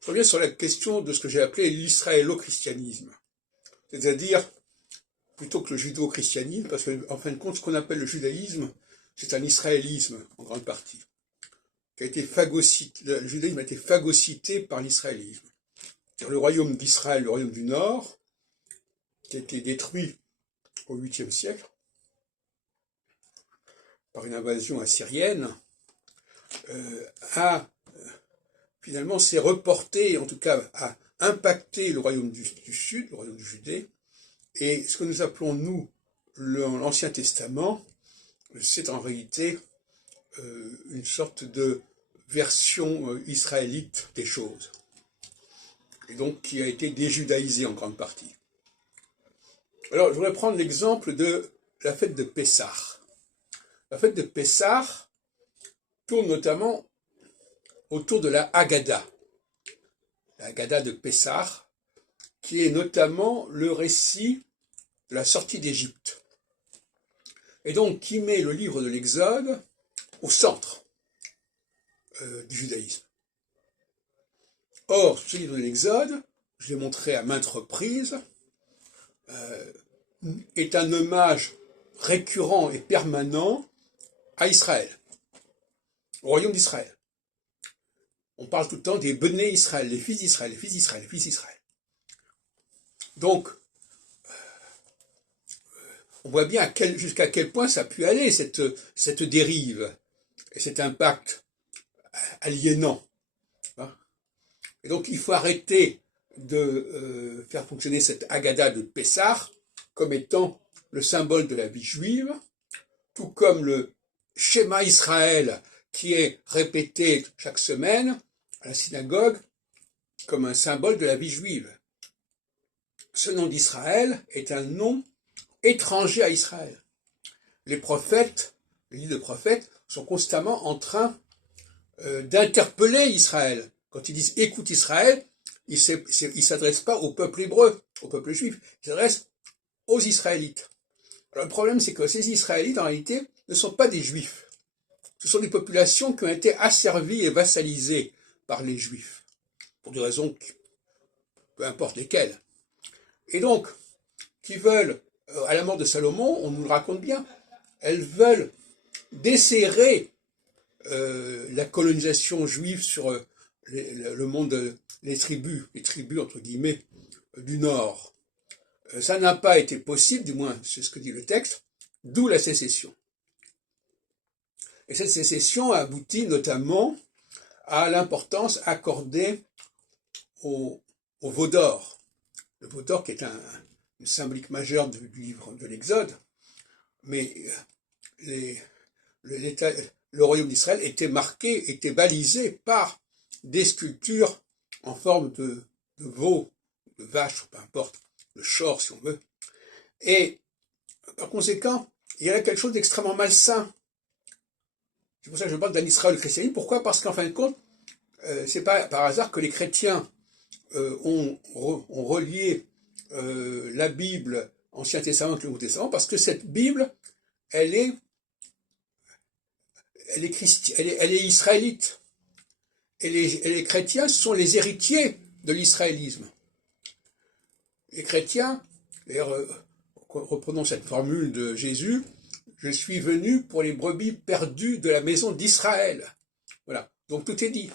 je reviens sur la question de ce que j'ai appelé l'israélo-christianisme. C'est-à-dire, plutôt que le judo-christianisme, parce qu'en fin de compte, ce qu'on appelle le judaïsme, c'est un israélisme, en grande partie, qui a été phagocyté, le judaïsme a été phagocyté par l'israélisme. C'est-à-dire le royaume d'Israël, le royaume du Nord, qui a été détruit au 8e siècle par une invasion assyrienne, finalement s'est reporté, en tout cas a impacté le royaume du Sud, le royaume de Judée, et ce que nous appelons, nous, l'Ancien Testament, c'est en réalité une sorte de version israélite des choses, et donc qui a été déjudaïsée en grande partie. Alors, je voudrais prendre l'exemple de la fête de Pessah. La fête de Pessah tourne notamment autour de la Haggadah de Pessah, qui est notamment le récit de la sortie d'Égypte, et donc qui met le livre de l'Exode au centre du judaïsme. Or, ce livre de l'Exode, je l'ai montré à maintes reprises, est un hommage récurrent et permanent à Israël, au royaume d'Israël. On parle tout le temps des Béné Israël, les fils d'Israël, les fils d'Israël, les fils d'Israël. Donc, on voit bien jusqu'à quel point ça a pu aller, cette dérive, et cet impact aliénant. Et donc, il faut arrêter de faire fonctionner cette Haggadah de Pessah comme étant le symbole de la vie juive, tout comme le schéma Israël qui est répété chaque semaine à la synagogue comme un symbole de la vie juive. Ce nom d'Israël est un nom étranger à Israël. Les prophètes, les livres de prophètes, sont constamment en train d'interpeller Israël. Quand ils disent « écoute Israël », ils ne s'adressent pas au peuple hébreu, au peuple juif, ils s'adressent aux Israélites. Alors le problème, c'est que ces Israélites, en réalité, ne sont pas des Juifs. Ce sont des populations qui ont été asservies et vassalisées par les Juifs, pour des raisons, peu importe lesquelles. Et donc, qui veulent, à la mort de Salomon, on nous le raconte bien, elles veulent desserrer la colonisation juive sur le monde, les tribus entre guillemets, du Nord. Ça n'a pas été possible, du moins c'est ce que dit le texte, d'où la sécession. Et cette sécession aboutit notamment à l'importance accordée au veau d'or. Le veau d'or qui est une symbolique majeure du livre de l'Exode, mais le royaume d'Israël était marqué, était balisé par des sculptures en forme de veau, de vache, peu importe, de short si on veut. Et par conséquent, il y a quelque chose d'extrêmement malsain. C'est pour ça que je parle d'un Israël christianisme. Pourquoi? Parce qu'en fin de compte, c'est pas par hasard que les chrétiens ont relié la Bible, Ancien Testament avec le Nouveau Testament, parce que cette Bible, elle est israélite. Et les chrétiens sont les héritiers de l'israélisme. Les chrétiens, d'ailleurs, reprenons cette formule de Jésus, je suis venu pour les brebis perdues de la maison d'Israël. Voilà, donc tout est dit.